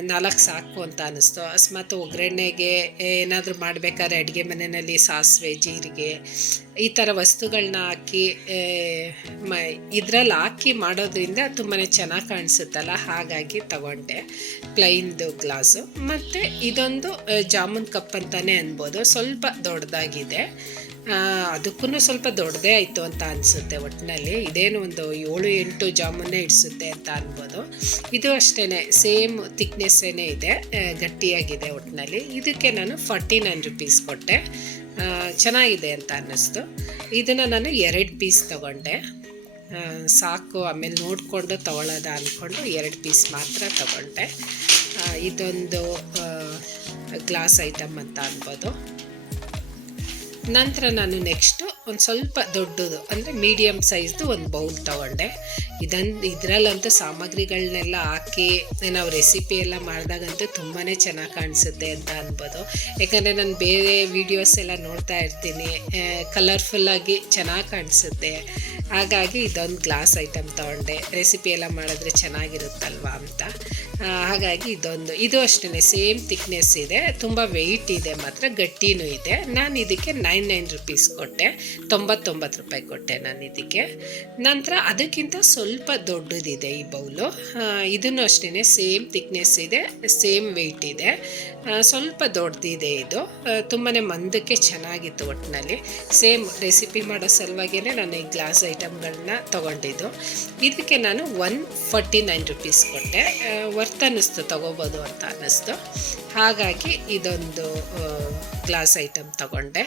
4 ಸಾಕು ಅಂತ ಅನ್ನಿಸ್ತು. ಅಕಸ್ಮಾತ್ ಒಗ್ಗರಣೆಗೆ ಏನಾದರೂ ಮಾಡಬೇಕಾದ್ರೆ ಅಡುಗೆ ಮನೆಯಲ್ಲಿ ಸಾಸಿವೆ, ಜೀರಿಗೆ ಈ ಥರ ವಸ್ತುಗಳನ್ನ ಹಾಕಿ ಇದರಲ್ಲಿ ಹಾಕಿ ಮಾಡೋದ್ರಿಂದ ತುಂಬಾ ಚೆನ್ನಾಗಿ ಕಾಣಿಸುತ್ತಲ್ಲ, ಹಾಗಾಗಿ ತಗೊಂಡೆ ಪ್ಲೈನ್ದು ಗ್ಲಾಸು. ಮತ್ತು ಇದೊಂದು ಜಾಮೂನ್ ಕಪ್ ಅಂತಲೇ ಅನ್ಬೋದು. ಸ್ವಲ್ಪ ದೊಡ್ಡದಾಗಿದೆ. ಅದಕ್ಕೂ ಸ್ವಲ್ಪ ದೊಡ್ಡದೇ ಆಯಿತು ಅಂತ ಅನಿಸುತ್ತೆ ಒಟ್ಟಿನಲ್ಲಿ. ಇದೇನು ಒಂದು 7-8 ಜಾಮೂನೇ ಇಡಿಸುತ್ತೆ ಅಂತ ಅನ್ಬೋದು. ಇದು ಅಷ್ಟೇ ಸೇಮ್ ಥಿಕ್ನೆಸ್ಸೇ ಇದೆ, ಗಟ್ಟಿಯಾಗಿದೆ ಒಟ್ಟಿನಲ್ಲಿ. ಇದಕ್ಕೆ ನಾನು 49 ರೂಪೀಸ್ ಕೊಟ್ಟೆ. ಚೆನ್ನಾಗಿದೆ ಅಂತ ಅನ್ನಿಸ್ತು. ಇದನ್ನು ನಾನು 2 ಪೀಸ್ ತೊಗೊಂಡೆ. ಸಾಕು, ಆಮೇಲೆ ನೋಡಿಕೊಂಡು ತೊಗೊಳ್ಳೋದ ಅಂದ್ಕೊಂಡು 2 ಪೀಸ್ ಮಾತ್ರ ತೊಗೊಂಡೆ. ಇದೊಂದು ಗ್ಲಾಸ್ ಐಟಮ್ ಅಂತ ಅನ್ಬೋದು. ನಂತರ ನಾನು ನೆಕ್ಸ್ಟು ಒಂದು ಸ್ವಲ್ಪ ದೊಡ್ಡದು ಅಂದರೆ ಮೀಡಿಯಮ್ ಸೈಜ್ದು ಒಂದು ಬೌಲ್ ತೊಗೊಂಡೆ. ಇದರಲ್ಲಂತೂ ಸಾಮಗ್ರಿಗಳನ್ನೆಲ್ಲ ಹಾಕಿ ನಾವು ರೆಸಿಪಿ ಎಲ್ಲ ಮಾಡಿದಾಗಂತೂ ತುಂಬಾ ಚೆನ್ನಾಗಿ ಕಾಣಿಸುತ್ತೆ ಅಂತ ಅನ್ಬೋದು. ಯಾಕಂದರೆ ನಾನು ಬೇರೆ ವೀಡಿಯೋಸ್ ಎಲ್ಲ ನೋಡ್ತಾ ಇರ್ತೀನಿ, ಕಲರ್ಫುಲ್ಲಾಗಿ ಚೆನ್ನಾಗಿ ಕಾಣಿಸುತ್ತೆ. ಹಾಗಾಗಿ ಇದೊಂದು ಗ್ಲಾಸ್ ಐಟಮ್ ತೊಗೊಂಡೆ, ರೆಸಿಪಿ ಎಲ್ಲ ಮಾಡಿದ್ರೆ ಚೆನ್ನಾಗಿರುತ್ತಲ್ವ ಅಂತ. ಹಾಗಾಗಿ ಇದು ಅಷ್ಟೇ ಸೇಮ್ ಥಿಕ್ನೆಸ್ ಇದೆ, ತುಂಬ ವೆಯ್ಟ್ ಇದೆ, ಮಾತ್ರ ಗಟ್ಟಿನೂ ಇದೆ. ನಾನು ಇದಕ್ಕೆ 99 ರೂಪೀಸ್ ಕೊಟ್ಟೆ. 99 ರೂಪಾಯಿ ಕೊಟ್ಟೆ ನಾನು ಇದಕ್ಕೆ. ನಂತರ ಅದಕ್ಕಿಂತ ಸ್ವಲ್ಪ ಸ್ವಲ್ಪ ದೊಡ್ಡದಿದೆ ಈ ಬೌಲು. ಇದನ್ನು ಅಷ್ಟೇ ಸೇಮ್ ಥಿಕ್ನೆಸ್ ಇದೆ, ಸೇಮ್ ವೆಯ್ಟ್ ಇದೆ, ಸ್ವಲ್ಪ ದೊಡ್ಡದಿದೆ ಇದು. ತುಂಬಾ ಮಂದಕ್ಕೆ ಚೆನ್ನಾಗಿತ್ತು. ಒಟ್ಟಿನಲ್ಲಿ ಸೇಮ್ ರೆಸಿಪಿ ಮಾಡೋ ಸಲುವಾಗಿಯೇ ನಾನು ಈ ಗ್ಲಾಸ್ ಐಟಮ್ಗಳನ್ನ ತೊಗೊಂಡಿದ್ದು. ಇದಕ್ಕೆ ನಾನು 149 ರುಪೀಸ್ ಕೊಟ್ಟೆ. ವರ್ತ್ ಅನ್ನಿಸ್ತು, ತೊಗೋಬೋದು ಅಂತ ಅನ್ನಿಸ್ತು. ಹಾಗಾಗಿ ಇದೊಂದು ಗ್ಲಾಸ್ ಐಟಮ್ ತೊಗೊಂಡೆ.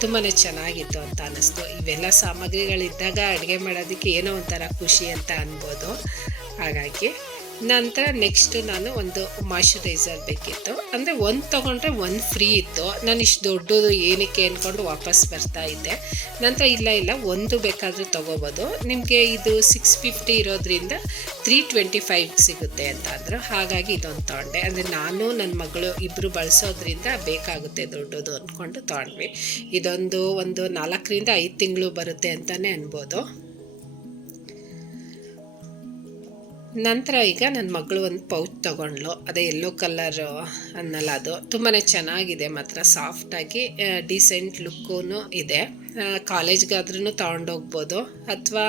ತುಂಬಾ ಚೆನ್ನಾಗಿತ್ತು ಅಂತ ಅನ್ನಿಸ್ತು. ಇವೆಲ್ಲ ಸಾಮಗ್ರಿಗಳಿದ್ದಾಗ ಅಡುಗೆ ಮಾಡೋದಕ್ಕೆ ಏನೋ ಒಂಥರ ಖುಷಿ ಅಂತ ಅನ್ಬೋದು. ಹಾಗಾಗಿ ನಂತರ ನೆಕ್ಸ್ಟ್ ನಾನು ಒಂದು ಮಾಯ್ಶ್ಚರೈಸರ್ ಬೇಕಿತ್ತು. ಅಂದರೆ ಒಂದು ತೊಗೊಂಡ್ರೆ ಒಂದು ಫ್ರೀ ಇತ್ತು. ನಾನು ಇಷ್ಟು ದೊಡ್ಡದು ಏನಕ್ಕೆ ಅಂದ್ಕೊಂಡು ವಾಪಸ್ ಬರ್ತಾ ಇದ್ದೆ. ನಂತರ ಇಲ್ಲ ಒಂದು ಬೇಕಾದರೂ ತೊಗೋಬೋದು, ನಿಮಗೆ ಇದು 650 ಇರೋದ್ರಿಂದ 325 ಸಿಗುತ್ತೆ ಅಂತ ಅಂದರು. ಹಾಗಾಗಿ ಇದೊಂದು ತೊಗೊಂಡೆ. ಅಂದರೆ ನಾನು ನನ್ನ ಮಗಳು ಇಬ್ಬರು ಬಳಸೋದ್ರಿಂದ ಬೇಕಾಗುತ್ತೆ ದೊಡ್ಡದು ಅಂದ್ಕೊಂಡು ತೊಗೊಂಡ್ವಿ. ಇದೊಂದು 4 ರಿಂದ 5 ತಿಂಗಳು ಬರುತ್ತೆ ಅಂತಲೇ ಅನ್ಬೋದು. ನಂತರ ಈಗ ನನ್ನ ಮಗಳು ಒಂದು ಪೌಚ್ ತೊಗೊಂಡ್ಲು. ಅದೇ ಯೆಲ್ಲೋ ಕಲರ್ ಅನ್ನಲ್ಲ, ಅದು ತುಂಬಾ ಚೆನ್ನಾಗಿದೆ ಮಾತ್ರ, ಸಾಫ್ಟಾಗಿ ಡೀಸೆಂಟ್ ಲುಕ್ಕೂ ಇದೆ. ಕಾಲೇಜ್ಗಾದ್ರೂ ತೊಗೊಂಡೋಗ್ಬೋದು, ಅಥವಾ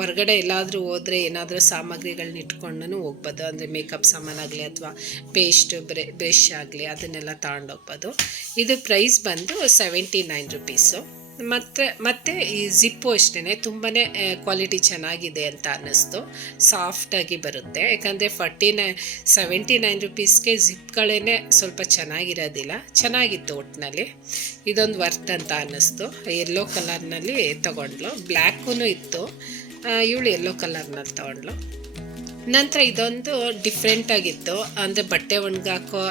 ಹೊರಗಡೆ ಎಲ್ಲಾದರೂ ಹೋದರೆ ಏನಾದರೂ ಸಾಮಗ್ರಿಗಳನ್ನ ಇಟ್ಕೊಂಡು ಹೋಗ್ಬೋದು. ಅಂದರೆ ಮೇಕಪ್ ಸಾಮಾನಾಗಲಿ ಅಥವಾ ಪೇಸ್ಟ್ ಬ್ರಷ್ ಆಗಲಿ ಅದನ್ನೆಲ್ಲ ತೊಗೊಂಡೋಗ್ಬೋದು. ಇದು ಪ್ರೈಸ್ ಬಂದು 79 ರುಪೀಸು. ಮತ್ತು ಈ ಜಿಪ್ಪು ಅಷ್ಟೇ ತುಂಬಾ ಕ್ವಾಲಿಟಿ ಚೆನ್ನಾಗಿದೆ ಅಂತ ಅನ್ನಿಸ್ತು. ಸಾಫ್ಟಾಗಿ ಬರುತ್ತೆ, ಯಾಕಂದರೆ 79 ರುಪೀಸ್ಗೆ ಜಿಪ್ಗಳೇ ಸ್ವಲ್ಪ ಚೆನ್ನಾಗಿರೋದಿಲ್ಲ. ಚೆನ್ನಾಗಿತ್ತು ಒಟ್ಟಿನಲ್ಲಿ. ಇದೊಂದು ವರ್ತ್ ಅಂತ ಅನ್ನಿಸ್ತು. ಯೆಲ್ಲೋ ಕಲರ್ನಲ್ಲಿ ತೊಗೊಂಡ್ಲು, ಬ್ಲ್ಯಾಕೂ ಇತ್ತು, ಇವಳು ಯೆಲ್ಲೋ ಕಲರ್ನಲ್ಲಿ ತೊಗೊಂಡ್ಲು. ನಂತರ ಇದೊಂದು ಡಿಫ್ರೆಂಟಾಗಿತ್ತು. ಅಂದರೆ ಬಟ್ಟೆ ಒಣಗಾಕೋ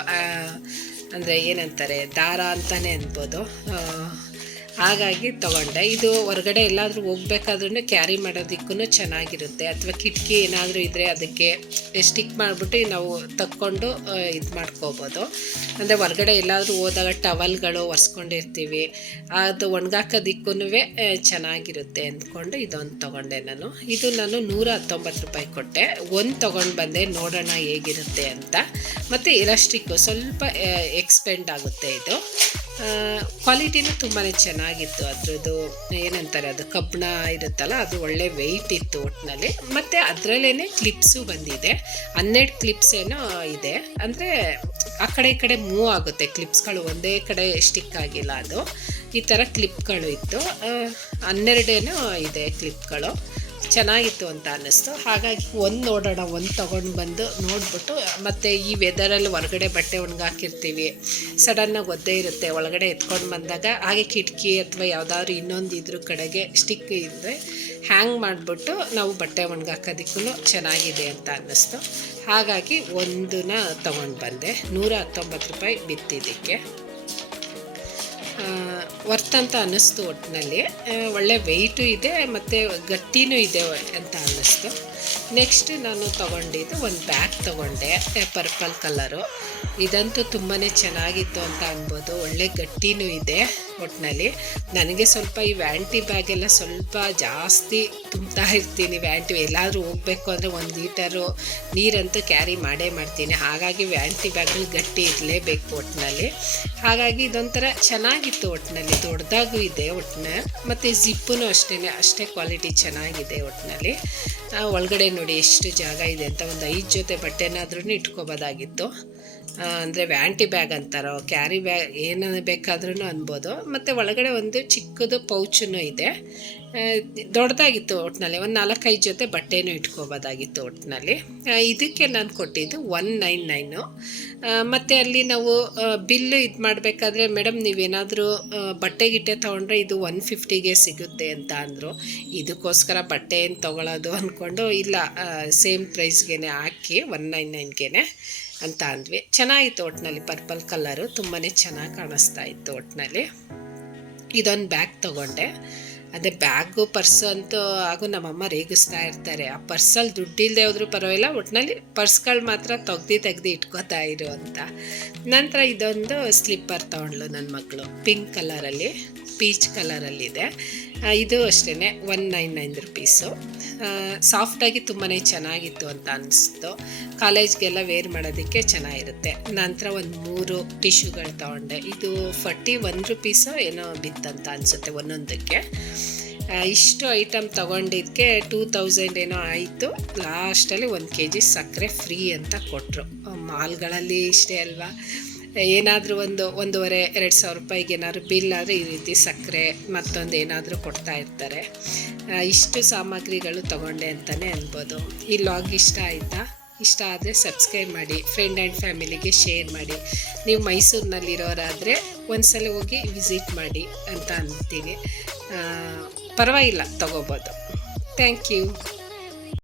ಅಂದರೆ ಏನಂತಾರೆ, ದಾರ ಅಂತಲೇ ಅನ್ಬೋದು. ಹಾಗಾಗಿ ತೊಗೊಂಡೆ. ಇದು ಹೊರಗಡೆ ಎಲ್ಲಾದರೂ ಹೋಗ್ಬೇಕಾದ್ರೂ ಕ್ಯಾರಿ ಮಾಡೋದಕ್ಕೂ ಚೆನ್ನಾಗಿರುತ್ತೆ. ಅಥವಾ ಕಿಟಕಿ ಏನಾದರೂ ಇದ್ದರೆ ಅದಕ್ಕೆ ಸ್ಟಿಕ್ ಮಾಡಿಬಿಟ್ಟು ನಾವು ತಕ್ಕೊಂಡು ಇದು ಮಾಡ್ಕೋಬೋದು. ಅಂದರೆ ಹೊರಗಡೆ ಎಲ್ಲಾದರೂ ಹೋದಾಗ ಟವಲ್ಗಳು ಒರೆಸ್ಕೊಂಡಿರ್ತೀವಿ, ಅದು ಒಣಗಾಕೋದಕ್ಕೂ ಚೆನ್ನಾಗಿರುತ್ತೆ ಅಂದ್ಕೊಂಡು ಇದೊಂದು ತೊಗೊಂಡೆ ನಾನು. ಇದು ನಾನು 119 ರೂಪಾಯಿ ಕೊಟ್ಟೆ. ಒಂದು ತೊಗೊಂಡು ಬಂದೆ, ನೋಡೋಣ ಹೇಗಿರುತ್ತೆ ಅಂತ. ಮತ್ತು ಎಲಾಸ್ಟಿಕ್ಕು ಸ್ವಲ್ಪ ಎಕ್ಸ್ಪೆಂಡ್ ಆಗುತ್ತೆ. ಇದು ಕ್ವಾಲಿಟಿನೂ ತುಂಬಾ ಚೆನ್ನಾಗಿತ್ತು. ಅದ್ರದ್ದು ಏನಂತಾರೆ, ಅದು ಕಬ್ಬಣ ಇರುತ್ತಲ್ಲ, ಅದು ಒಳ್ಳೆ ವೆಯ್ಟ್ ಇತ್ತು ಒಟ್ಟಿನಲ್ಲಿ. ಮತ್ತು ಅದರಲ್ಲೇ ಕ್ಲಿಪ್ಸು ಬಂದಿದೆ, 12 ಕ್ಲಿಪ್ಸ್ ಏನೋ ಇದೆ. ಅಂದರೆ ಆ ಕಡೆ ಈ ಕಡೆ ಮೂವ್ ಆಗುತ್ತೆ ಕ್ಲಿಪ್ಸ್ಗಳು, ಒಂದೇ ಕಡೆ ಸ್ಟಿಕ್ ಆಗಿಲ್ಲ. ಅದು ಈ ಥರ ಕ್ಲಿಪ್ಗಳು ಇತ್ತು, 12 ಇದೆ ಕ್ಲಿಪ್ಗಳು. ಚೆನ್ನಾಗಿತ್ತು ಅಂತ ಅನ್ನಿಸ್ತು. ಹಾಗಾಗಿ ಒಂದು ನೋಡೋಣ, ಒಂದು ತೊಗೊಂಡು ಬಂದು ನೋಡಿಬಿಟ್ಟು, ಮತ್ತು ಈ ವೆದರಲ್ಲಿ ಹೊರಗಡೆ ಬಟ್ಟೆ ಒಣಗಾಕಿರ್ತೀವಿ, ಸಡನ್ನಾಗಿ ಒದ್ದೆ ಇರುತ್ತೆ, ಒಳಗಡೆ ಎತ್ಕೊಂಡು ಬಂದಾಗ ಹಾಗೆ ಕಿಟಕಿ ಅಥವಾ ಯಾವುದಾದ್ರು ಇನ್ನೊಂದು ಇದ್ರ ಕಡೆಗೆ ಸ್ಟಿಕ್ ಇದ್ದರೆ ಹ್ಯಾಂಗ್ ಮಾಡಿಬಿಟ್ಟು ನಾವು ಬಟ್ಟೆ ಒಣಗಾಕೋದಕ್ಕೂ ಚೆನ್ನಾಗಿದೆ ಅಂತ ಅನ್ನಿಸ್ತು. ಹಾಗಾಗಿ ಒಂದನ್ನ ತೊಗೊಂಡು ಬಂದೆ. 119 ರೂಪಾಯಿ ಬಿತ್ತಿದ್ದಕ್ಕೆ ವರ್ತ್ ಅಂತ ಅನ್ನಿಸ್ತು. ಒಟ್ಟಿನಲ್ಲಿ ಒಳ್ಳೆ ವೆಯ್ಟು ಇದೆ ಮತ್ತು ಗಟ್ಟಿನೂ ಇದೆ ಅಂತ ಅನ್ನಿಸ್ತು. ನೆಕ್ಸ್ಟ್ ನಾನು ತೊಗೊಂಡಿದ್ದು ಒಂದು ಬ್ಯಾಗ್ ತೊಗೊಂಡೆ, ಪರ್ಪಲ್ ಕಲರು. ಇದಂತೂ ತುಂಬಾ ಚೆನ್ನಾಗಿತ್ತು ಅಂತ ಅನ್ಬೋದು, ಒಳ್ಳೆ ಗಟ್ಟಿನೂ ಇದೆ ಒಟ್ಟಿನಲ್ಲಿ. ನನಗೆ ಸ್ವಲ್ಪ ಈ ವ್ಯಾಂಟಿ ಬ್ಯಾಗೆಲ್ಲ ಸ್ವಲ್ಪ ಜಾಸ್ತಿ ತುಂಬ್ತಾ ಇರ್ತೀನಿ. ವ್ಯಾಂಟಿ ಎಲ್ಲಾದರೂ ಹೋಗಬೇಕು ಅಂದರೆ 1 ಲೀಟರು ನೀರಂತೂ ಕ್ಯಾರಿ ಮಾಡೇ ಮಾಡ್ತೀನಿ. ಹಾಗಾಗಿ ವ್ಯಾಂಟಿ ಬ್ಯಾಗ್ಗಳು ಗಟ್ಟಿ ಇರಲೇಬೇಕು ಒಟ್ಟಿನಲ್ಲಿ. ಹಾಗಾಗಿ ಇದೊಂಥರ ಚೆನ್ನಾಗಿತ್ತು ಒಟ್ಟಿನಲ್ಲಿ, ದೊಡ್ಡದಾಗೂ ಇದೆ ಒಟ್ಟಿನ. ಮತ್ತು ಜಿಪ್ಪೂ ಅಷ್ಟೇ ಕ್ವಾಲಿಟಿ ಚೆನ್ನಾಗಿದೆ ಒಟ್ಟಿನಲ್ಲಿ. ಒಳಗಡೆ ನೋಡಿ ಎಷ್ಟು ಜಾಗ ಇದೆ ಅಂತ. ಒಂದು 5 ಜೊತೆ ಬಟ್ಟೆನಾದ್ರೂ ಇಟ್ಕೋಬೋದಾಗಿತ್ತು. ಅಂದರೆ ವ್ಯಾಂಟಿ ಬ್ಯಾಗ್ ಅಂತಾರೋ, ಕ್ಯಾರಿ ಬ್ಯಾಗ್ ಏನು ಬೇಕಾದ್ರೂ ಅನ್ಬೋದು. ಮತ್ತು ಒಳಗಡೆ ಒಂದು ಚಿಕ್ಕದು ಪೌಚೂ ಇದೆ. ದೊಡ್ಡದಾಗಿತ್ತು ಒಟ್ಟಿನಲ್ಲಿ. ಒಂದು 4-5 ಜೊತೆ ಬಟ್ಟೆನೂ ಇಟ್ಕೋಬೋದಾಗಿತ್ತು ಒಟ್ಟಿನಲ್ಲಿ. ಇದಕ್ಕೆ ನಾನು ಕೊಟ್ಟಿದ್ದು 199. ಮತ್ತು ಅಲ್ಲಿ ನಾವು ಬಿಲ್ಲು ಇದು ಮಾಡಬೇಕಾದ್ರೆ, ಮೇಡಮ್ ನೀವೇನಾದರೂ ಬಟ್ಟೆ ಗಿಟ್ಟೆ ತೊಗೊಂಡ್ರೆ ಇದು 150ಗೆ ಸಿಗುತ್ತೆ ಅಂತ ಅಂದರು. ಇದಕ್ಕೋಸ್ಕರ ಬಟ್ಟೆ ಏನು ತೊಗೊಳ್ಳೋದು ಅಂದ್ಕೊಂಡು, ಇಲ್ಲ ಸೇಮ್ ಪ್ರೈಸ್ಗೆ ಹಾಕಿ 199ಗೆ ಅಂತ ಅಂದ್ವಿ. ಚೆನ್ನಾಗಿತ್ತು ಒಟ್ಟಿನಲ್ಲಿ. ಪರ್ಪಲ್ ಕಲರು ತುಂಬಾ ಚೆನ್ನಾಗಿ ಕಾಣಿಸ್ತಾ ಇತ್ತು ಒಟ್ಟಿನಲ್ಲಿ. ಇದೊಂದು ಬ್ಯಾಗ್ ತೊಗೊಂಡೆ. ಅದೇ ಬ್ಯಾಗು ಪರ್ಸು ಅಂತೂ ಹಾಗೂ ನಮ್ಮಮ್ಮ ರೇಗಿಸ್ತಾ ಇರ್ತಾರೆ, ಆ ಪರ್ಸಲ್ಲಿ ದುಡ್ಡಿಲ್ಲದೆ ಹೋದ್ರೂ ಪರವಾಗಿಲ್ಲ, ಒಟ್ಟಿನಲ್ಲಿ ಪರ್ಸ್ಗಳು ಮಾತ್ರ ತೆಗ್ದು ಇಟ್ಕೋತಾ ಇರು ಅಂತ. ನಂತರ ಇದೊಂದು ಸ್ಲಿಪ್ಪರ್ ತೊಗೊಂಡ್ಲು ನನ್ನ ಮಗಳು, ಪಿಂಕ್ ಕಲರಲ್ಲಿ, ಪೀಚ್ ಕಲರಲ್ಲಿದೆ. ಇದು ಅಷ್ಟೇ 199 ರುಪೀಸು. ಸಾಫ್ಟಾಗಿ ತುಂಬಾ ಚೆನ್ನಾಗಿತ್ತು ಅಂತ ಅನಿಸ್ತು. ಕಾಲೇಜ್ಗೆಲ್ಲ ವೇರ್ ಮಾಡೋದಕ್ಕೆ ಚೆನ್ನಾಗಿರುತ್ತೆ. ನಂತರ ಒಂದು 3 ಟಿಶ್ಯೂಗಳು ತೊಗೊಂಡೆ. ಇದು 41 ರುಪೀಸು ಏನೋ ಬಿತ್ತಂತ ಅನಿಸುತ್ತೆ ಒಂದೊಂದಕ್ಕೆ. ಇಷ್ಟು ಐಟಮ್ ತೊಗೊಂಡಿದ್ದಕ್ಕೆ 2000 ಏನೋ ಆಯಿತು. ಲಾಸ್ಟಲ್ಲಿ 1 kg ಸಕ್ಕರೆ ಫ್ರೀ ಅಂತ ಕೊಟ್ಟರು. ಮಾಲ್ಗಳಲ್ಲಿ ಇಷ್ಟೇ ಅಲ್ವಾ, ಏನಾದರೂ ಒಂದೂವರೆ 2,000 ರೂಪಾಯಿಗೆ ಏನಾದ್ರು ಬಿಲ್ ಆದರೆ ಈ ರೀತಿ ಸಕ್ಕರೆ ಮತ್ತೊಂದು ಏನಾದರೂ ಕೊಡ್ತಾ ಇರ್ತಾರೆ. ಇಷ್ಟು ಸಾಮಗ್ರಿಗಳು ತೊಗೊಂಡೆ ಅಂತಲೇ ಅನ್ಬೋದು. ಈ ಲಾಗ್ ಇಷ್ಟ ಆಯಿತಾ? ಇಷ್ಟ ಆದರೆ ಸಬ್ಸ್ಕ್ರೈಬ್ ಮಾಡಿ, ಫ್ರೆಂಡ್ ಆ್ಯಂಡ್ ಫ್ಯಾಮಿಲಿಗೆ ಶೇರ್ ಮಾಡಿ. ನೀವು ಮೈಸೂರಿನಲ್ಲಿರೋರಾದರೆ ಒಂದ್ಸಲ ಹೋಗಿ ವಿಸಿಟ್ ಮಾಡಿ ಅಂತ ಅಂತೀವಿ. ಪರವಾಗಿಲ್ಲ, ತೊಗೋಬೋದು. Thank you.